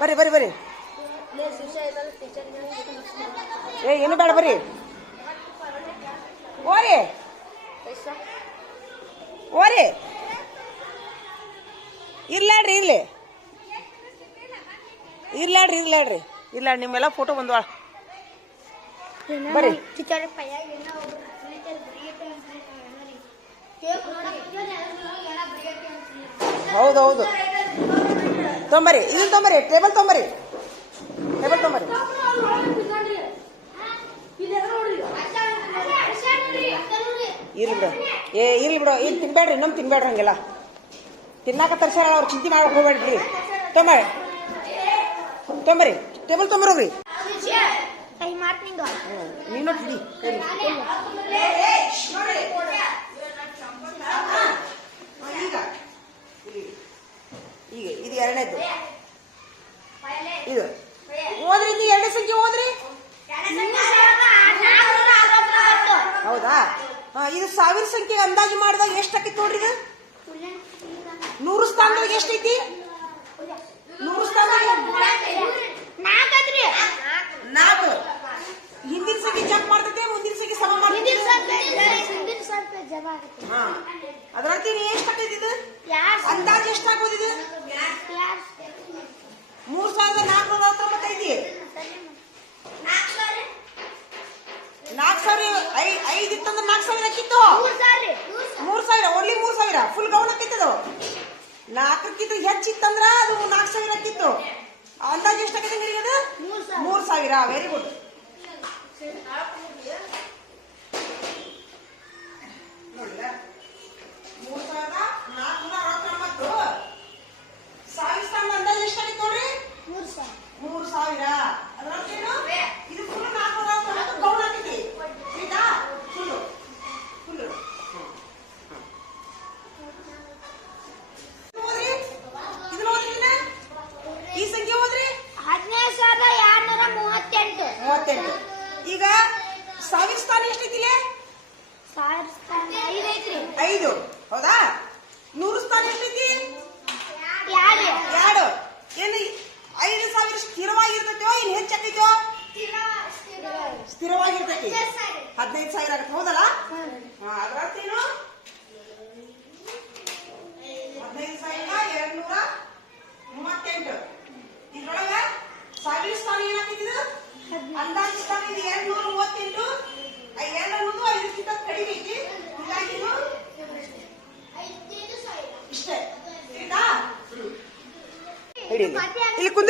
ಬರ್ರಿ ಬರ್ರಿ ಬರ್ರಿ. ಏನು ಬೇಡ ಬರ್ರಿ. ಓರಿ ಓರಿ ಇರ್ಲಾಡ್ರಿ ಇರ್ಲಿ ಇರ್ಲಾಡ್ರಿ ಇರ್ಲಾಡ್ರಿ ಇಲ್ಲ ನಿಮ್ಮೆಲ್ಲ ಫೋಟೋ ಬಂದ್ವಾ ಬರ್ರಿ. ಹೌದೌದು ತೊಂಬರಿ ಇದನ್ನ ತೊಂಬರಿ ಟೇಬಲ್ ತೊಂಬರಿ ಟೇಬಲ್ ತೊಂಬರಿ. ಇರ್ಲಿ ಬಿಡು ಇರ್ಲಿ ಬಿಡು ಇಲ್ಲಿ ತಿನ್ಬೇಡ್ರಿ ಇನ್ನೊಮ್ಮೆ ತಿನ್ಬೇಡ್ರಿ ಹಂಗೆಲ್ಲ ತಿನ್ನಾಕ ತರ್ಸ್ಯಾರ ಅವ್ರು ಚಿಂತೆ ಮಾಡಕ್ ಹೋಗ್ಬೇಡ್ರಿ. ತೊಂಬರಿ ತೊಂಬರಿ ಟೇಬಲ್ ತೊಂಬರೋಗ್ರಿ. ನೀನು ತಿಳಿ ಈಗ ಇದು ಎರಡನೇದು ಇದು ಓದ್ರಿ ಇದು ಎರಡನೇ ಸಂಖ್ಯೆ ಓದ್ರಿ. ಹೌದಾ ಇದು 1000 ಸಂಖ್ಯೆ ಅಂದಾಜು ಮಾಡಿದಾಗ ಎಷ್ಟಾಕೈತಿ ನೋಡ್ರಿ. ಇದು 100 ಸ್ಥಾನದಾಗ ಎಷ್ಟೈತಿ? 100 ಸ್ಥಾನದಾಗ 4. ಹಿಂದಿನ ಸಂಖ್ಯೆ ಜಂಪ್ ಮಾಡ್ತೈತೆ ಮುಂದಿನ ಸಂಖ್ಯೆ ಸಮ ಮಾಡ್ತೈತೆ. ಅದರರ್ಥ ಎಷ್ಟಾಕೈತಿ ಇದು ಅಂದಾಜು ಎಷ್ಟಾಗ್ಬೋದು? ಇದು 3495. 4000 5 ಇತ್ತಂದ್ರೆ 4000 ಹಾಕಿತ್ತು. 3000 ಓನ್ಲಿ 3000 ಫುಲ್ ಗೌನ್ ಹಾಕೈತದು. 4ಕ್ಕಿಂತ ಹೆಚ್ಚಿತ್ತಂದ್ರ ಅದು 4000 ಹಾಕಿತ್ತು. ಅಂದಾಜು ಎಷ್ಟಾಗೈತೆ ನಿಮಗೆ? ಅದು 3000. Very good. ನೋಡಿಲ್ಲ 3469. 1000 ಸ್ಥಾನ ಅಂದಾಜು ಎಷ್ಟಾಗಿತ್ತು ನೋಡ್ರಿ? 3000. ಅದರರ್ಥ ಏನು? ಇದು ಫುಲ್ 490 ಗೌನ್ ಹಾಕಿದ್ರಿ ಆಯ್ತಾ? ಫುಲ್ ಫುಲ್ ಓದ್ರಿ. ಇದನ್ನ ಓದ್ರಿ. ಈ ಸಂಖ್ಯೆ ಓದ್ರಿ. 17238. ಈಗ 1000 ಸ್ಥಾನ ಎಷ್ಟೈತಿಲ್ಲ? 5. ಹೌದಾ? 100 ಸ್ಥಾನ ಎಷ್ಟೈತಿ? 2.